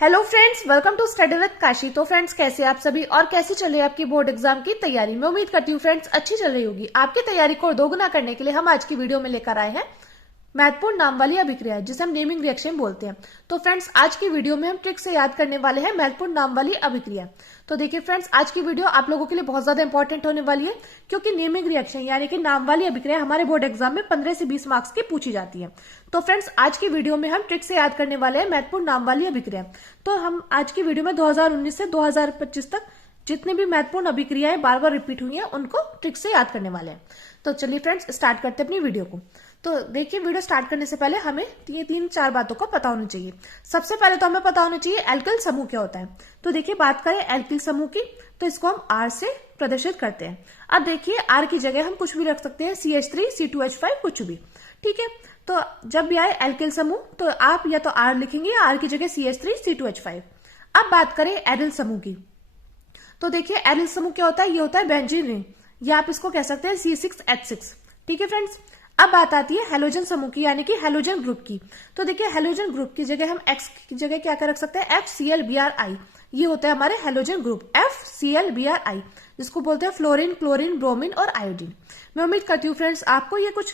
Hello friends, welcome to study with Kashi. तो friends, कैसे आप सभी और कैसी चल रही है आपकी बोर्ड एग्जाम की तैयारी। मैं उम्मीद करती हूँ फ्रेंड्स अच्छी चल रही होगी। आपकी तैयारी को दोगुना करने के लिए हम आज की वीडियो में लेकर आए हैं महत्वपूर्ण नाम वाली अभिक्रिया, जिसे हम नेमिंग रिएक्शन बोलते हैं। तो फ्रेंड्स, आज की वीडियो में हम ट्रिक से याद करने वाले हैं महत्वपूर्ण नाम वाली अभिक्रिया। तो देखिए फ्रेंड्स, आज की वीडियो आप लोगों के लिए बहुत ज्यादा इंपॉर्टेंट होने वाली है, क्योंकि नेमिंग रिएक्शन यानी कि नाम वाली अभिक्रिया हमारे बोर्ड एग्जाम में 15 से 20 मार्क्स की पूछी जाती है। तो फ्रेंड्स, आज की वीडियो में हम ट्रिक से याद करने वाले हैं महत्वपूर्ण नाम वाली अभिक्रिया। तो हम आज की वीडियो में 2019 से 2025 तक जितनी भी महत्वपूर्ण अभिक्रियाएं बार बार रिपीट हुई हैं उनको ट्रिक से याद करने वाले हैं। तो चलिए फ्रेंड्स, स्टार्ट करते हैं अपनी वीडियो को। तो देखिए, वीडियो स्टार्ट करने से पहले हमें ये 3-4 बातों को पता होनी चाहिए। सबसे पहले तो हमें पता होना चाहिए एल्किल समूह क्या होता है। तो देखिए, बात करें एल्किल समूह की, तो इसको हम आर से प्रदर्शित करते हैं। अब देखिए, आर की जगह हम कुछ भी रख सकते हैं, CH3 C2H5 कुछ भी, ठीक है। तो जब भी आए एल्किल समूह तो आप या तो आर लिखेंगे या आर की जगह CH3 C2H5। अब बात करें एरिल समूह की, तो देखिए एरिल समूह क्या होता है, ये होता है बेंजीन रिंग, या आप इसको कह सकते हैं C6H6, ठीक है फ्रेंड्स। अब बात आती है हेलोजन समूह की, यानी कि हेलोजन ग्रुप की। तो देखिए, हेलोजन ग्रुप की जगह हम X की जगह क्या कर रख सकते हैं, FClBrI। ये होता है हमारे हेलोजन ग्रुप FClBrI, जिसको बोलते हैं फ्लोरीन, क्लोरीन, ब्रोमीन और आयोडीन। मैं उम्मीद करती हूँ फ्रेंड्स आपको ये कुछ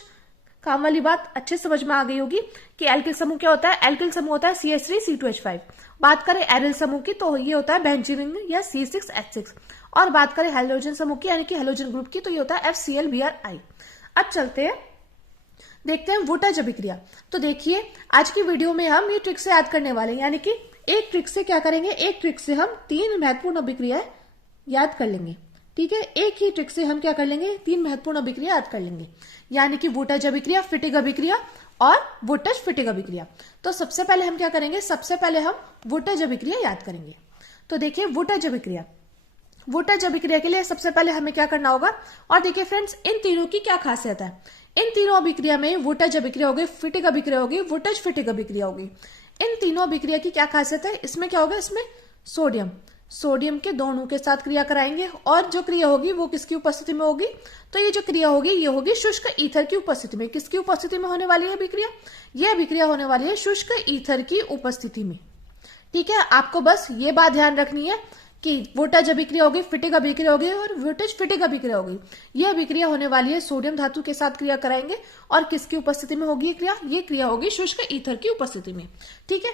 काम वाली बात अच्छे समझ में आ गई होगी कि एल्किल समूह क्या होता है। एल्किल समूह होता है CH3 C2H5। बात करें एरिल समूह की, तो ये होता है बेंजीन रिंग या C6H6। और बात करें हेलोजन समूह की यानी कि हेलोजन ग्रुप की, तो ये होता है FClBrI। अब चलते हैं, देखते हैं वुटज अभिक्रिया। तो देखिए, आज की वीडियो में हम ये ट्रिक से याद करने वाले हैं, यानी कि एक ट्रिक से क्या करेंगे, एक ट्रिक से हम 3 महत्वपूर्ण अभिक्रियाएं याद कर लेंगे, ठीक है। एक ही ट्रिक से हम क्या कर लेंगे, 3 महत्वपूर्ण अभिक्रिया याद कर लेंगे, यानी कि वुटज अभिक्रिया, फिटिग अभिक्रिया और वुटज फिटिग अभिक्रिया। तो सबसे पहले हम क्या करेंगे, सबसे पहले हम वुटज अभिक्रिया याद करेंगे। तो देखिए, वुटज अभिक्रिया, वुटज अभिक्रिया के लिए सबसे पहले हमें क्या करना होगा। और देखिए फ्रेंड्स, इन तीनों की क्या खासियत है। इन तीनों अभिक्रिया में वुटज अभिक्रिया होगी, फिटिग अभिक्रिया होगी, वुटज फिटिग अभिक्रिया होगी। इन तीनों अभिक्रिया की क्या खासियत है, इसमें क्या होगा, इसमें सोडियम के दो अणु के साथ क्रिया कराएंगे। और जो क्रिया होगी वो किसकी उपस्थिति में होगी, तो ये जो क्रिया होगी ये होगी शुष्क ईथर की उपस्थिति में। किसकी उपस्थिति में होने वाली है अभिक्रिया, ये अभिक्रिया होने वाली है शुष्क ईथर की उपस्थिति में, ठीक है। आपको बस ये बात ध्यान रखनी है कि वुटज अभिक्रिया होगी, फिटिग अभिक्रिया होगी और वुटज फिटिग अभिक्रिया होगी। यह अभिक्रिया होने वाली है सोडियम धातु के साथ क्रिया कराएंगे। और किसकी उपस्थिति में होगी ये क्रिया होगी शुष्क ईथर की उपस्थिति में, ठीक है।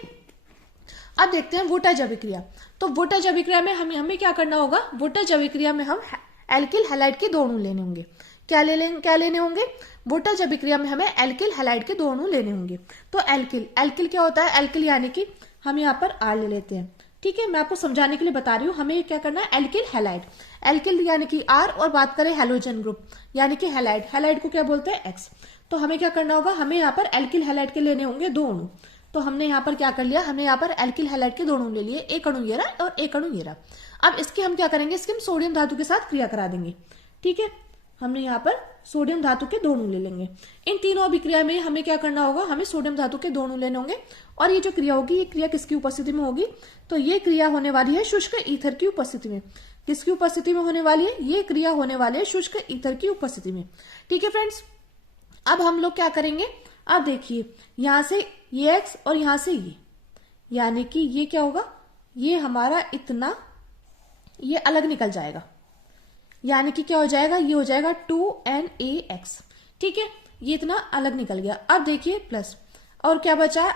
अब देखते हैं वुटज अभिक्रिया। तो वुटज अभिक्रिया में हमें क्या करना होगा, वुटज अभिक्रिया में हम एल्किल हैलाइड के 2 अणु लेने होंगे। क्या लेने होंगे, वुटज अभिक्रिया में हमें एल्किल हैलाइड के 2 अणु लेने होंगे। तो एल्किल क्या होता है, एल्किल यानी कि हम यहाँ पर आर ले लेते हैं, ठीक है। मैं आपको समझाने के लिए बता रही हूँ, हमें क्या करना है, एल्किल हैलाइड, एल्किल यानी कि आर। और बात करें हेलोजन ग्रुप यानी कि हैलाइड को क्या बोलते हैं, एक्स। तो हमें क्या करना होगा, हमें यहाँ पर एल्किल हैलाइड के लेने होंगे 2 अणु। तो हमने यहाँ पर क्या कर लिया, हमने यहाँ पर एल्किल हैलाइड के 2 अणु ले लिए, एक अणु ये रहा और एक अणु ये रहा। अब इसकी हम क्या करेंगे, इसकी हम सोडियम धातु के साथ क्रिया करा देंगे, ठीक है। हमने यहाँ पर सोडियम धातु के 2 अणु ले लेंगे। इन तीनों अभिक्रिया में हमें क्या करना होगा, हमें सोडियम धातु के 2 अणु लेने होंगे। और ये जो क्रिया होगी, ये क्रिया किसकी उपस्थिति में होगी, तो ये क्रिया होने वाली है शुष्क ईथर की उपस्थिति में। किसकी उपस्थिति में होने वाली है, ये क्रिया होने वाली है शुष्क ईथर की उपस्थिति में, ठीक है फ्रेंड्स। अब हम लोग क्या करेंगे, अब देखिए यहां से ये एक्स और यहां से ये, यानी कि ये क्या होगा, ये हमारा इतना ये अलग निकल जाएगा, यानी कि क्या हो जाएगा, ये हो जाएगा 2NaX, ठीक है। ये इतना अलग निकल गया। अब देखिए प्लस, और क्या बचा है,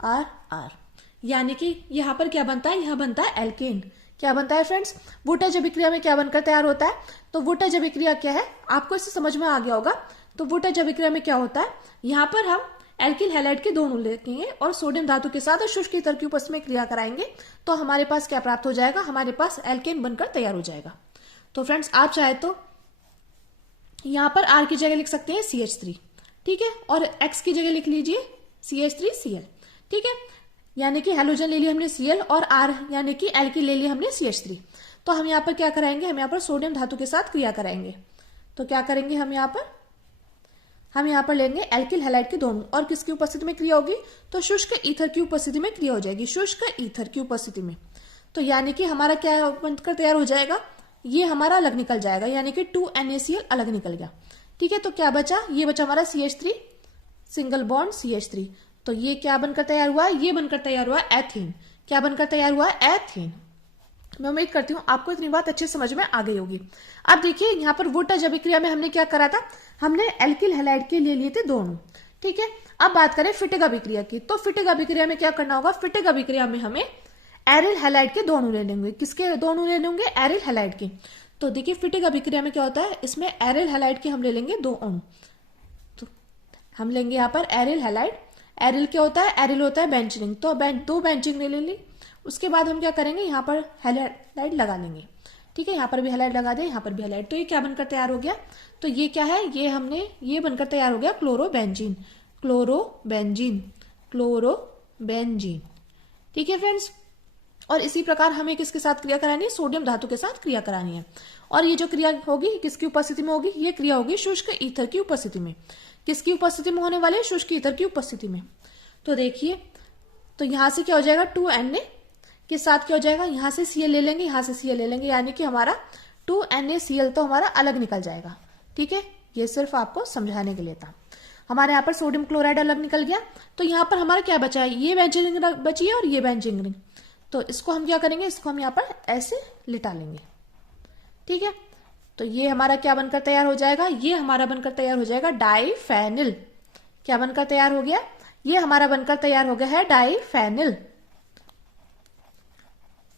आर, यानी कि यहां पर क्या बनता है, यहां बनता है एल्केन। क्या बनता है फ्रेंड्स, वुटज अभिक्रिया में क्या बनकर तैयार होता है, तो वुटज अभिक्रिया क्या है, आपको इससे समझ में आ गया होगा। तो वुटज अभिक्रिया में क्या होता है, यहां पर हम एल्किल हैलाइड के 2 अणु लेंगे और सोडियम धातु के साथ शुष्क ईथर की उपस्थिति में क्रिया कराएंगे। तो हमारे पास क्या प्राप्त हो जाएगा, हमारे पास एल्केन बनकर तैयार हो जाएगा। तो फ्रेंड्स, आप चाहे तो यहां पर आर की जगह लिख सकते हैं CH3, ठीक है। और एक्स की जगह लिख लीजिए CH3Cl, ठीक है। यानी कि हेलोजन ले लिया हमने Cl और आर यानी कि एल्किल ले लिया हमने CH3। तो हम यहाँ पर क्या कराएंगे, हम यहाँ पर सोडियम धातु के साथ क्रिया कराएंगे। तो क्या करेंगे, हम यहाँ पर लेंगे एल्किल हैलाइड के 2 अणु। और किसकी उपस्थिति में क्रिया होगी, तो शुष्क ईथर की उपस्थिति में क्रिया हो जाएगी, शुष्क ईथर की उपस्थिति में। तो यानी कि हमारा क्या बनकर तैयार हो जाएगा, ये हमारा अलग निकल जाएगा, यानी कि 2NaCl अलग निकल गया, ठीक है। तो क्या बचा, ये बचा हमारा CH3 सिंगल बॉन्ड CH3। तो ये क्या बनकर तैयार हुआ, ये बनकर तैयार हुआ एथीन। क्या बनकर तैयार हुआ, एथीन। मैं उम्मीद करती हूं आपको इतनी बात अच्छे समझ में आ गई होगी। अब देखिए यहाँ पर वोल्टेज अभिक्रिया में हमने क्या करा था, हमने एल्किल हैलाइड के ले लिए थे दोनों, ठीक है। अब बात करें फिटिक अभिक्रिया की, तो फिटिक अभिक्रिया में क्या करना होगा, फिटिक अभिक्रिया में हमें एरिल हैलाइड के दोनों ले लेंगे। किसके दोनों ले लेंगे, एरिल हैलाइड के। तो देखिए फिटिक अभिक्रिया में क्या होता है, इसमें एरिल हैलाइड के हम ले लेंगे 2 अणु। तो हम लेंगे यहाँ पर एरिल हैलाइड। एरिल क्या होता है, एरिल होता है बेंजीन, तो 2 बेंजीन ले ली। उसके बाद हम क्या करेंगे, यहाँ पर हैलाइड लगा लेंगे, ठीक है। यहाँ पर भी हैलाइड लगा दे, यहाँ पर भी हैलाइड। तो ये क्या बनकर तैयार हो गया, तो ये क्या है, ये बनकर तैयार हो गया क्लोरोबेंजीन, क्लोरोबेंजीन, क्लोरोबेंजीन, ठीक है फ्रेंड्स। और इसी प्रकार हमें किसके साथ क्रिया करानी है, सोडियम धातु के साथ क्रिया करानी है। और ये जो क्रिया होगी किसकी उपस्थिति में होगी, ये क्रिया होगी शुष्क ईथर की उपस्थिति में। किसकी उपस्थिति में होने वाली है, शुष्क ईथर की उपस्थिति में। तो देखिए, तो यहां से क्या हो जाएगा, 2Na के साथ क्या हो जाएगा, यहां से Cl ले लेंगे, यहां से Cl ले लेंगे, यानी कि हमारा 2NaCl तो हमारा अलग निकल जाएगा, ठीक है। ये सिर्फ आपको समझाने के लिए था। हमारे यहाँ पर सोडियम क्लोराइड अलग निकल गया। तो यहाँ पर हमारा क्या बचा है, ये बेंजीन रिंग बची है और ये बेंजीन रिंग। तो इसको हम क्या करेंगे, इसको हम यहाँ पर ऐसे लिटा लेंगे, ठीक है। तो ये हमारा क्या बनकर तैयार हो जाएगा, ये हमारा बनकर तैयार हो जाएगा डाइफेनिल। क्या बनकर तैयार हो गया, ये हमारा बनकर तैयार हो गया है डाइफेनिल,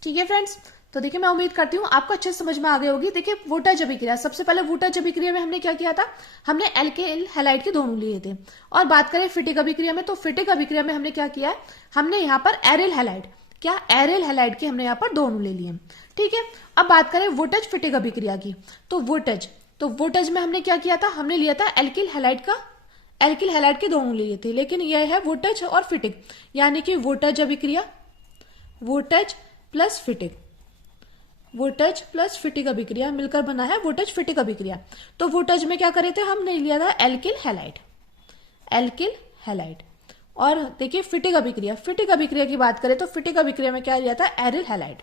ठीक है फ्रेंड्स। तो देखिए मैं उम्मीद करती हूँ आपको अच्छे समझ में आ गई होगी। देखिए वोल्टेज अभिक्रिया, सबसे पहले वोल्टेज अभिक्रिया में हमने क्या किया था, हमने एल्किल हैलाइड के दोनों लिए थे। और बात करें फिटिक अभिक्रिया में, तो फिटिक अभिक्रिया में हमने क्या किया है, हमने यहाँ पर एरिल हैलाइड, क्या एरिल हैलाइड के हमने यहाँ पर दोनों ले लिए, ठीक है। अब बात करें वोल्टेज फिटिक अभिक्रिया की, तो वोल्टेज में हमने क्या किया था, हमने लिया था एल्किल हैलाइड के दोनों लिए थे। लेकिन यह है वोल्टेज और फिटिक, यानी कि वोल्टेज अभिक्रिया, वोल्टेज प्लस फिटिक अभिक्रिया मिलकर बना है वोल्टेज फिटिक अभिक्रिया। तो वोल्टेज में क्या करे थे, हमने लिया था एल्किल हैलाइड। और देखिए फिटिक अभिक्रिया की बात करें तो फिटिक अभिक्रिया में क्या लिया था, एरिल हैलाइड।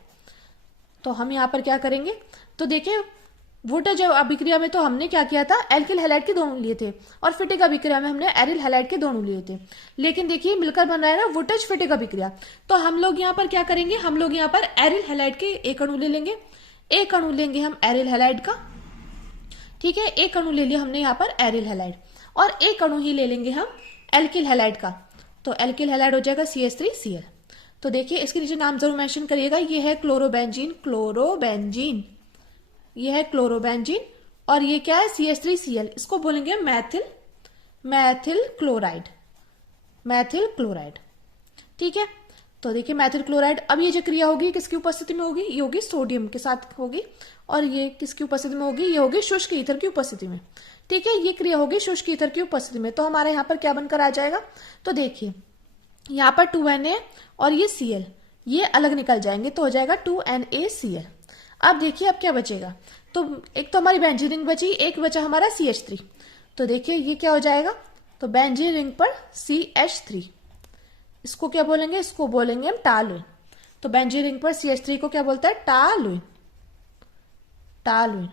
तो हम यहाँ पर क्या करेंगे, तो देखिए वोल्टेज अभिक्रिया में तो हमने क्या किया था, एल्किल हैलाइड के दोनों लिए थे, और फिटिक अभिक्रिया में हमने एरिल हैलाइड के दोनों लिए थे। लेकिन देखिए मिलकर बन रहा है ना वोल्टेज फिटिक अभिक्रिया। तो हम लोग यहाँ पर क्या करेंगे, हम लोग यहाँ पर एरिल हैलाइड के एक अणु ले लेंगे, एक अणु लेंगे हम एरिल हैलाइड का, ठीक है। एक अणु ले लिया हमने यहाँ पर एरिल हैलाइड, और एक अणु ही ले लेंगे हम एल्किल हैलाइड का। तो एल्किल हैलाइड हो जाएगा CH3Cl। तो देखिए इसके नीचे नाम जरूर मेंशन करिएगा, ये है क्लोरोबेंजीन, ये है क्लोरोबेंजीन, और ये क्या है CH3Cl, इसको बोलेंगे मैथिल क्लोराइड, ठीक है। तो देखिए मैथिल क्लोराइड, अब ये जो क्रिया होगी किसकी उपस्थिति में होगी, ये होगी सोडियम के साथ होगी, और ये किसकी उपस्थिति में होगी, ये होगी शुष्क ईथर की उपस्थिति में, ठीक है। ये क्रिया होगी शुष्क ईथर की उपस्थिति में। तो हमारे यहाँ पर क्या बनकर आ जाएगा, तो देखिए यहाँ पर 2Na और ये Cl, ये अलग निकल जाएंगे, तो हो जाएगा 2NaCl। अब देखिए अब क्या बचेगा, तो एक तो हमारी बेंजीन रिंग बची, एक बचा हमारा CH3। तो देखिए ये क्या हो जाएगा, तो बेंजीन रिंग पर CH3, इसको क्या बोलेंगे, इसको बोलेंगे हम टालुइन। तो बेंजीन रिंग पर CH3 को क्या बोलता है, टालुइन।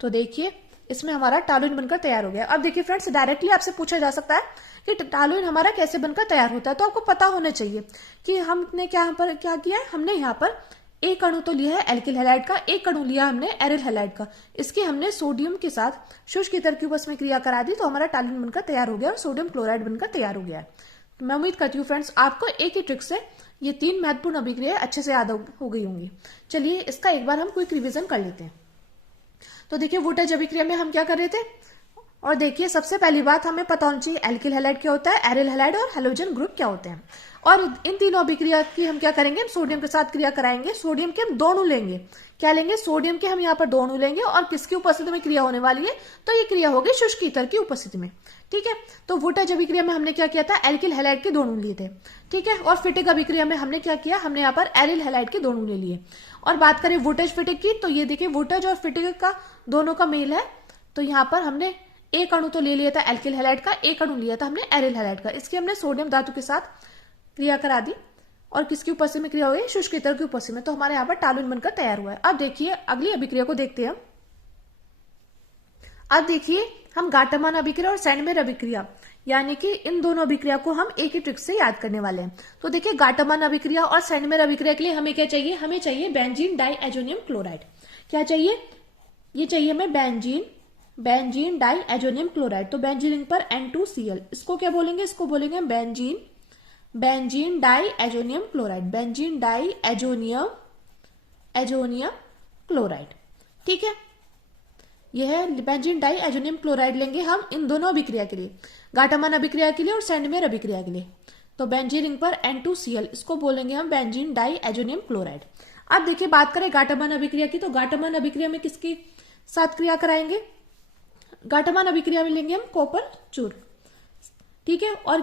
तो देखिए इसमें हमारा टालुइन बनकर तैयार हो गया। अब देखिए फ्रेंड्स, डायरेक्टली आपसे पूछा जा सकता है कि टालुइन हमारा कैसे बनकर तैयार होता है। तो आपको पता होना चाहिए कि हमने क्या किया है, हमने यहाँ पर एक अणु तो लिया है एल्किल हैलाइड का, एक अणु लिया हमने एरिल हैलाइड का, इसकी हमने सोडियम के साथ शुष्क ईथर की उपस्थिति में क्रिया करा दी, तो हमारा टालुइन बनकर तैयार हो गया और सोडियम क्लोराइड बनकर तैयार हो गया है। मैं उम्मीद करती हूँ फ्रेंड्स आपको एक ही ट्रिक से ये 3 महत्वपूर्ण अभिक्रिया अच्छे से याद हो गई होंगी। चलिए इसका एक बार हम क्विक रिवीजन कर लेते हैं। तो देखिए वोल्टेज अभिक्रिया में हम क्या कर रहे थे, और देखिए सबसे पहली बात हमें पता होनी चाहिए एल्किल हैलाइड क्या होता है, एरिल हैलाइड और हैलोजन ग्रुप क्या होते हैं। और इन तीनों अभिक्रिया की हम क्या करेंगे, हम सोडियम के साथ क्रिया कराएंगे। सोडियम के हम 2 अणु लेंगे, क्या लेंगे, सोडियम के हम यहाँ पर 2 अणु लेंगे, और किसकी उपस्थिति में क्रिया होने वाली है, तो ये क्रिया होगी शुष्क ईथर की उपस्थिति में, ठीक है। तो वोल्टेज अभिक्रिया में हमने क्या किया था, एल्किल हैलाइड के 2 अणु लिए थे, ठीक है। और फिटिक अभिक्रिया में हमने क्या किया, हमने यहाँ पर एरिल हैलाइड के 2 अणु ले लिए। और बात करें वोल्टेज फिटिक की, तो ये देखिए वोल्टेज और फिटिक का दोनों का मेल है। तो यहाँ पर हमने एक अणु तो ले लिया था एल्किल हैलाइड का, एक अणु लिया था हमने एरिल हैलाइड का, इसकी हमने सोडियम धातु के साथ क्रिया करा दी, और किसकी उपस्थिति में क्रिया हुई, शुष्क ईथर की उपस्थिति में। तो हमारे यहाँ पर टालुइन बनकर तैयार हुआ है। अब देखिए अगली अभिक्रिया को देखते हैं। अब देखिए हम गाटमान अभिक्रिया और सैंडमेयर अभिक्रिया, यानी कि इन दोनों अभिक्रिया को हम एक ही ट्रिक से याद करने वाले हैं। तो देखिए गाटमान अभिक्रिया और सैंडमेयर अभिक्रिया के लिए हमें क्या चाहिए, हमें चाहिए बेंजीन डाइएजोनियम क्लोराइड। क्या चाहिए, ये चाहिए हमें बेंजीन डाइएजोनियम क्लोराइड। तो बेंजीन रिंग पर N2Cl, इसको क्या बोलेंगे, इसको बोलेंगे benzene diazonium chloride, benzene diazonium chloride. ठीक है, यह है बेंजीन डाइएजोनियम क्लोराइड लेंगे हम इन दोनों अभिक्रिया के लिए, गाटमान अभिक्रिया के लिए और सैंडमेयर अभिक्रिया के लिए। तो बेंजीन रिंग पर N2Cl, इसको बोलेंगे हम बेंजीन डाइएजोनियम क्लोराइड। अब देखिए बात करें गाटमान अभिक्रिया की, तो गाटमान अभिक्रिया में किसके साथ क्रिया कराएंगे, गाटमान अभिक्रिया में लेंगे हम कॉपर चूर्ण। ठीक है, और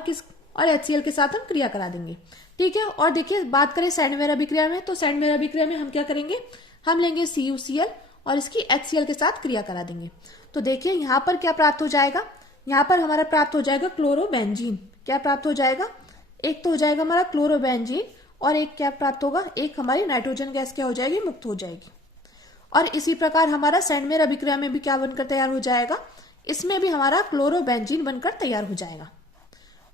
HCl के साथ हम क्रिया करा देंगे। ठीक है, और देखिए बात करें सैंडमेयर अभिक्रिया में, तो सैंडमेयर अभिक्रिया में हम क्या करेंगे, हम लेंगे CuCl और इसकी HCl के साथ क्रिया करा देंगे। तो देखिए यहाँ पर क्या प्राप्त हो जाएगा, यहाँ पर हमारा प्राप्त हो जाएगा क्लोरोबेंजीन। क्या प्राप्त हो जाएगा, एक तो हो जाएगा हमारा क्लोरोबेंजीन और एक क्या प्राप्त होगा, एक हमारी नाइट्रोजन गैस क्या हो जाएगी, मुक्त हो जाएगी। और इसी प्रकार हमारा सैंडमेयर अभिक्रिया में भी क्या बनकर तैयार हो जाएगा, इसमें भी हमारा क्लोरोबेंजीन बनकर तैयार हो जाएगा।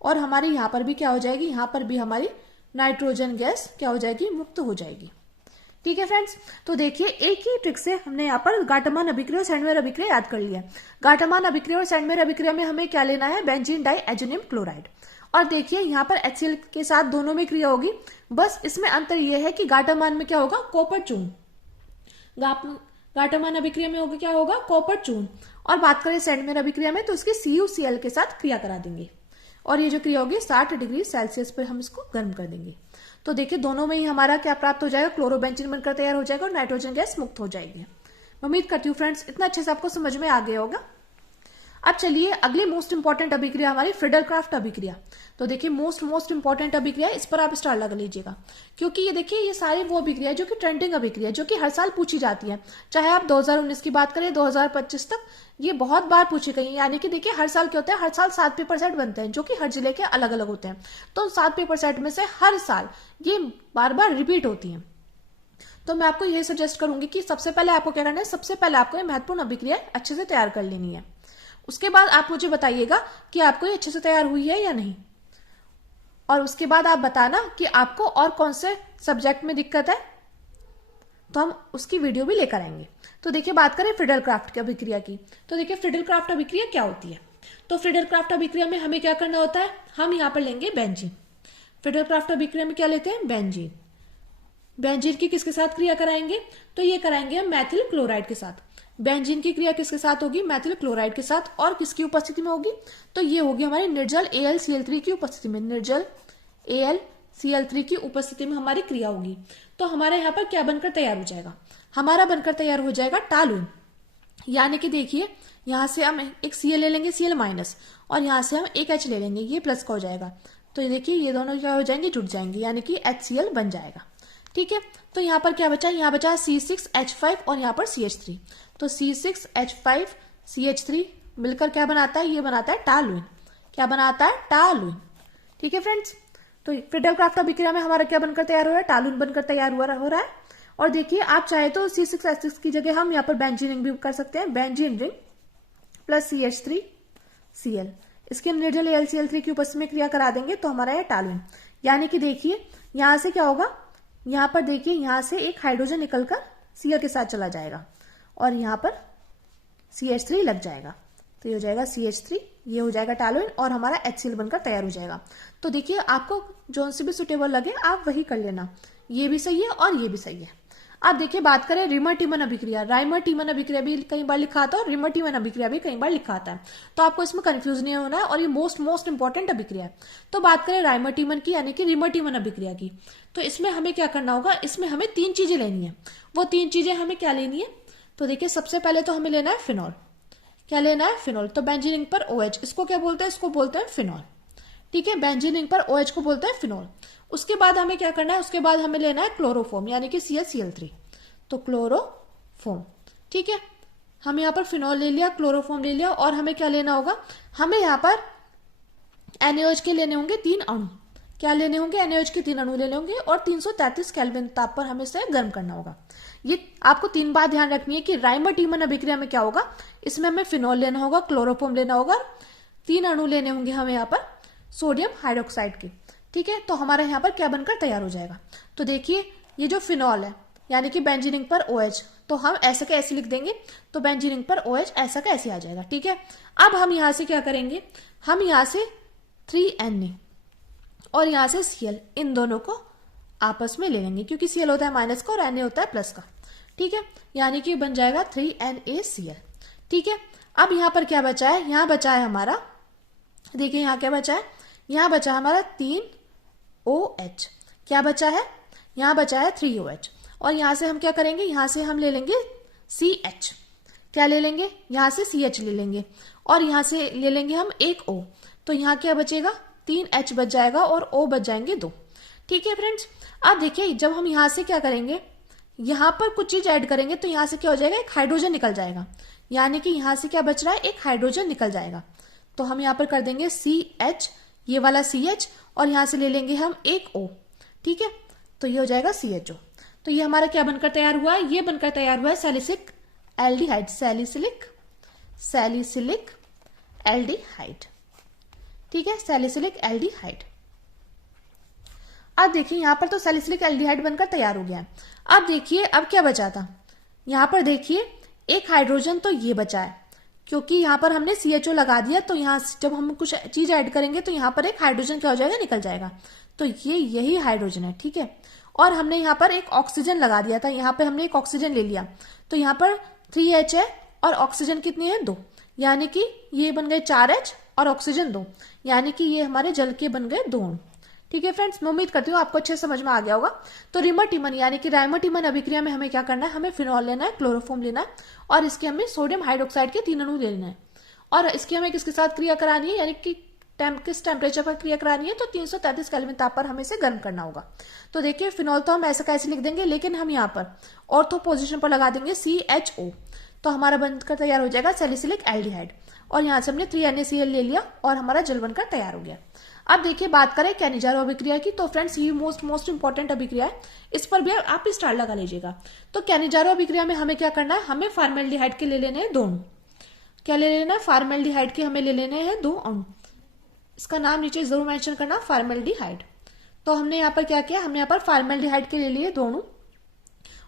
और हमारी यहाँ पर भी क्या हो जाएगी, यहाँ पर भी हमारी नाइट्रोजन गैस क्या हो जाएगी, मुक्त हो जाएगी। ठीक है फ्रेंड्स, तो देखिए एक ही ट्रिक से हमने यहाँ पर गाटमान अभिक्रिया और सैंडमेयर अभिक्रिया याद कर लिया। गाटमान अभिक्रिया और सैंडमेयर अभिक्रिया में हमें क्या लेना है, बेंजीन डाइएजोनियम क्लोराइड। और देखिए यहाँ पर HCl के साथ दोनों में क्रिया होगी, बस इसमें अंतर यह है कि गाटमान में क्या होगा, कॉपर चूर्ण, गाटमान अभिक्रिया में होगा क्या होगा, कॉपर चूर्ण। और बात करें सैंडमेयर अभिक्रिया में, तो इसके CuCl के साथ क्रिया करा देंगे और ये जो क्रिया होगी 60 डिग्री सेल्सियस पर हम इसको गर्म कर देंगे। तो देखिए दोनों में ही हमारा क्या प्राप्त हो जाएगा, क्लोरोबेंजीन बनकर तैयार हो जाएगा और नाइट्रोजन गैस मुक्त हो जाएगी। उम्मीद करती हूँ फ्रेंड्स इतना अच्छे से आपको समझ में आ गया होगा। अब चलिए अगली मोस्ट इंपॉर्टेंट अभिक्रिया हमारी फ्रीडल-क्राफ्ट अभिक्रिया। तो देखिए मोस्ट इंपॉर्टेंट अभिक्रिया, इस पर आप स्टार लगा लीजिएगा, क्योंकि ये देखिए ये सारी वो अभिक्रिया है जो कि ट्रेंडिंग अभिक्रिया है, जो कि हर साल पूछी जाती है। चाहे आप 2019 की बात करें 2025 तक, ये बहुत बार पूछी गई है। यानी कि देखिए हर साल क्या होता है, हर साल 7 पेपर सेट बनते हैं जो कि हर जिले के अलग अलग होते हैं। तो 7 पेपर सेट में से हर साल ये बार बार रिपीट होती है। तो मैं आपको ये सजेस्ट करूंगी कि सबसे पहले आपको क्या करना है, सबसे पहले आपको ये महत्वपूर्ण अभिक्रिया अच्छे से तैयार कर लेनी है। उसके बाद आप मुझे बताइएगा कि आपको ये अच्छे से तैयार हुई है या नहीं, और उसके बाद आप बताना कि आपको और कौन से सब्जेक्ट में दिक्कत है, तो हम उसकी वीडियो भी लेकर आएंगे। तो देखिए बात करें फ्रीडल-क्राफ्ट की अभिक्रिया की, तो देखिए फ्रीडल-क्राफ्ट अभिक्रिया क्या होती है। तो फ्रीडल-क्राफ्ट अभिक्रिया में हमें क्या करना होता है, हम यहाँ पर लेंगे बेंजीन। फ्रीडल-क्राफ्ट अभिक्रिया में क्या लेते हैं, बेंजीन। बेंजीन की किसके साथ क्रिया कराएंगे, तो ये कराएंगे हम मैथिल क्लोराइड के साथ। बेंजीन की क्रिया किसके साथ होगी, मैथिल क्लोराइड के साथ, और किसकी उपस्थिति में होगी, तो ये होगी हमारी निर्जल AlCl3 की उपस्थिति में। निर्जल AlCl3 की उपस्थिति में हमारी क्रिया होगी। तो हमारे यहाँ पर क्या बनकर तैयार हो जाएगा, हमारा बनकर तैयार हो जाएगा टालून। यानी कि देखिए यहाँ से हम एक Cl ले लेंगे, Cl-, और यहाँ से हम एक H ले लेंगे, ये प्लस का हो जाएगा। तो ये देखिए ये दोनों क्या हो जाएंगे, जुड़ जाएंगे, यानी कि HCl बन जाएगा। ठीक है, तो यहाँ पर क्या बचा, यहाँ बचा C6H5 और यहाँ पर CH3। तो C6H5CH3 मिलकर क्या बनाता है, ये बनाता है टालून। क्या बनाता है, टालून। ठीक है फ्रेंड्स, तो फ्रीडल-क्राफ्ट अभिक्रिया में हमारा क्या बनकर तैयार हो रहा है, टालून बनकर तैयार हो रहा है। और देखिए आप चाहे तो C6H6 की जगह हम यहाँ पर बेंजीन रिंग भी कर सकते हैं, बेंजीन रिंग प्लस CH3Cl, इसके हम निर्जल AlCl3 की उपस्थिति में क्रिया करा देंगे तो हमारा है टालून। यानी कि देखिए यहाँ से क्या होगा, यहाँ पर देखिए यहाँ से एक हाइड्रोजन निकलकर Cl के साथ चला जाएगा और यहाँ पर CH3 लग जाएगा, तो ये हो जाएगा CH3, ये हो जाएगा टालून और हमारा HCl बनकर तैयार हो जाएगा। तो देखिए आपको जो से भी सुटेबल लगे आप वही कर लेना, ये भी सही है और ये भी सही है। आप देखिए बात करें रिमर-टीमन अभिक्रिया, राइमर-टीमन अभिक्रिया भी कई बार लिखा आता है और रिमर-टीमन अभिक्रिया भी कई बार लिखा आता है, तो आपको इसमें कंफ्यूज नहीं होना है और ये मोस्ट इंपॉर्टेंट अभिक्रिया है। तो बात करें राइमर-टीमन की यानी कि रिमर-टीमन अभिक्रिया की, तो इसमें हमें क्या करना होगा, इसमें हमें 3 चीजें लेनी है। वो 3 चीजें हमें क्या लेनी है, तो देखिए सबसे पहले तो हमें लेना है फिनॉल। क्या लेना है, फिनॉल। तो बेंजीन रिंग पर OH, इसको क्या बोलते हैं, इसको बोलते हैं फिनॉल। ठीक है, बेंजीन रिंग पर OH को बोलते हैं फिनॉल। उसके बाद हमें क्या करना है, उसके बाद हमें लेना है क्लोरोफॉर्म यानी कि ClCl3, तो क्लोरोफॉर्म। ठीक है, हम यहाँ पर फिनॉल ले लिया, क्लोरोफॉर्म ले लिया, और हमें क्या लेना होगा, हमें यहाँ पर NaOH के लेने होंगे 3 अणु। क्या लेने होंगे, NaOH के 3 अणु लेने होंगे और 333 केल्विन ताप पर हमें इसे गर्म करना होगा। ये आपको 3 बात ध्यान रखनी है कि राइमर-टीमन अभिक्रिया में क्या होगा, इसमें हमें फिनॉल लेना होगा, क्लोरोफॉर्म लेना होगा, 3 अणु लेने होंगे हमें यहाँ पर सोडियम हाइड्रोक्साइड के। ठीक है, तो हमारा यहाँ पर क्या बनकर तैयार हो जाएगा। तो देखिए ये जो फिनॉल है यानी कि बेंजीन रिंग पर OH, तो हम ऐसा का ऐसे लिख देंगे, तो बेंजीन रिंग पर OH ऐसा का ऐसे आ जाएगा। ठीक है, अब हम यहाँ से क्या करेंगे, हम यहाँ से 3Na और यहाँ से Cl, इन दोनों को आपस में ले लेंगे क्योंकि Cl होता है माइनस का और Na होता है प्लस का। ठीक है, यानी कि बन जाएगा 3NaCl। ठीक है, अब यहाँ पर क्या बचा है, यहाँ बचा है हमारा, देखिए यहाँ क्या बचा है, यहाँ बचा है हमारा 3OH। क्या बचा है, यहाँ बचा है 3OH। और यहाँ से हम क्या करेंगे, यहाँ से हम ले लेंगे CH। क्या ले लेंगे, यहाँ से CH ले लेंगे और यहाँ से ले लेंगे हम एक O। तो यहाँ क्या बचेगा, 3H बच जाएगा और O बच जाएंगे 2। ठीक है फ्रेंड्स, अब देखिए जब हम यहाँ से क्या करेंगे, यहाँ पर कुछ चीज ऐड करेंगे तो यहाँ से क्या हो जाएगा, एक हाइड्रोजन निकल जाएगा, यानी कि यहाँ से क्या बच रहा है, एक हाइड्रोजन निकल जाएगा। तो हम यहाँ पर कर देंगे CH, ये वाला CH, और यहाँ से ले लेंगे हम एक O। ठीक है, तो ये हो जाएगा CHO। तो ये हमारा क्या बनकर तैयार हुआ है, ये बनकर तैयार हुआ है सैलिसिलिक एल्डिहाइड, सैलिसिलिक एल्डिहाइड। ठीक है, सैलिसिलिक एल्डिहाइड। अब देखिए यहाँ पर तो सैलिसिलिक एल्डिहाइड बनकर तैयार हो गया है। अब देखिए अब क्या बचा था, यहाँ पर देखिए एक हाइड्रोजन तो ये बचा है, क्योंकि यहाँ पर हमने CHO लगा दिया, तो यहाँ जब हम कुछ चीज ऐड करेंगे तो यहाँ पर एक हाइड्रोजन क्या हो जाएगा, निकल जाएगा। तो ये यही हाइड्रोजन है। ठीक है, और हमने यहाँ पर एक ऑक्सीजन लगा दिया था, यहाँ पे हमने एक ऑक्सीजन ले लिया, तो यहाँ पर 3H है और ऑक्सीजन कितनी है, 2, यानी कि ये बन गए 4H और ऑक्सीजन 2, यानी कि ये हमारे जल के बन गए 2 अणु। ठीक है फ्रेंड्स, मैं उम्मीद करती हूँ आपको अच्छे समझ में आ गया होगा। तो रिमर-टिमन यानी कि राइमर-टिमन अभिक्रिया में हमें क्या करना है, हमें फिनॉल लेना है, क्लोरोफॉर्म लेना है और इसके हमें सोडियम हाइड्रोक्साइड के 3 अणु लेना है और इसकी हमें किसके साथ क्रिया करानी है, यानी कि किस टेम्परेचर पर क्रिया करानी है, तो 333 केल्विन ताप पर हमें इसे गर्म करना होगा। तो देखिए फिनॉल तो हम ऐसा कैसे लिख देंगे, लेकिन हम यहाँ पर ऑर्थो पोजिशन पर लगा देंगे CHO, तो हमारा बनकर तैयार हो जाएगा सैलिसिलिक एल्डिहाइड। और यहाँ से हमने 3NaCl ले लिया और हमारा जल बनकर तैयार हो गया। अब देखिए बात करें कैनिजारो अभिक्रिया की, तो फ्रेंड्स ये मोस्ट इंपॉर्टेंट अभिक्रिया है, इस पर भी आप स्टार लगा लीजिएगा। तो कैनिजारो अभिक्रिया में हमें क्या करना है, हमें फॉर्मेल्डिहाइड के ले लेने हैं 2 अणु। क्या ले लेना है, फॉर्मेल्डिहाइड के हमें ले लेने हैं 2 अणु। इसका नाम नीचे जरूर मेंशन करना, फॉर्मेल्डिहाइड। तो हमने यहाँ पर क्या किया, हमने यहाँ पर फॉर्मेल्डिहाइड के ले लिए 2 अणु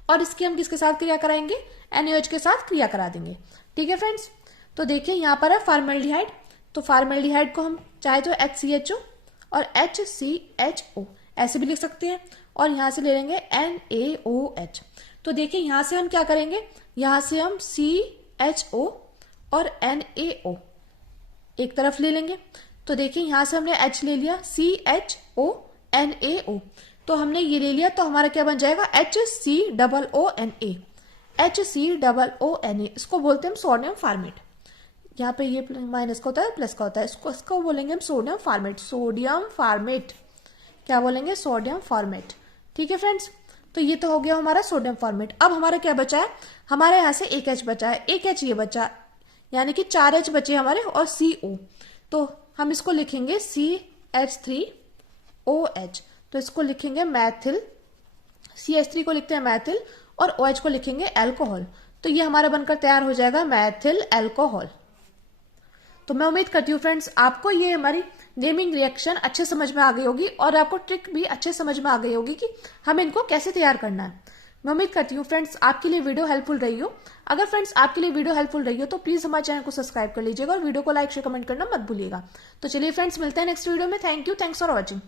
और इसकी हम किसके साथ क्रिया कराएंगे, NaOH के साथ क्रिया करा देंगे। ठीक है फ्रेंड्स, तो देखिए यहाँ पर है फॉर्मेल्डिहाइड, तो फॉर्मेल्डिहाइड को हम चाहे तो HCHO और HCHO ऐसे भी लिख सकते हैं और यहाँ से ले लेंगे NaOH। तो देखिए यहाँ से हम क्या करेंगे, यहाँ से हम CHO और NaO एक तरफ ले लेंगे। तो देखिए यहाँ से हमने H ले लिया, CHO NaO, तो हमने ये ले लिया, तो हमारा क्या बन जाएगा HCOONA, HCOONA। इसको बोलते हैं हम सोडियम फॉर्मेट। यहाँ पे ये माइनस का होता है, प्लस का होता है, इसको बोलेंगे हम सोडियम फॉर्मेट। सोडियम फॉर्मेट क्या बोलेंगे, सोडियम फॉर्मेट। ठीक है फ्रेंड्स, तो ये तो हो गया हमारा सोडियम फॉर्मेट। अब हमारा क्या बचा है, हमारे यहाँ से एक H बचा है, एक H ये बचा, यानी कि 4H बचे हमारे और CO, तो हम इसको लिखेंगे CH3OH। तो इसको लिखेंगे मैथिल, CH3 को लिखते हैं मैथिल और OH को लिखेंगे अल्कोहल। तो ये हमारा बनकर तैयार हो जाएगा मैथिल अल्कोहल। तो मैं उम्मीद करती हूँ फ्रेंड्स आपको ये हमारी नेमिंग रिएक्शन अच्छे समझ में आ गई होगी और आपको ट्रिक भी अच्छे समझ में आ गई होगी कि हमें इनको कैसे तैयार करना है। मैं उम्मीद करती हूँ फ्रेंड्स आपके लिए वीडियो हेल्पफुल रही हो। अगर फ्रेंड्स आपके लिए वीडियो हेल्पफुल रही हो तो प्लीज हमारे चैनल को सब्सक्राइब कर लीजिएगा और वीडियो को लाइक शेयर कमेंट करना मत भूलिएगा। तो चलिए फ्रेंड्स मिलते हैं नेक्स्ट वीडियो में। Thank you, thanks for watching.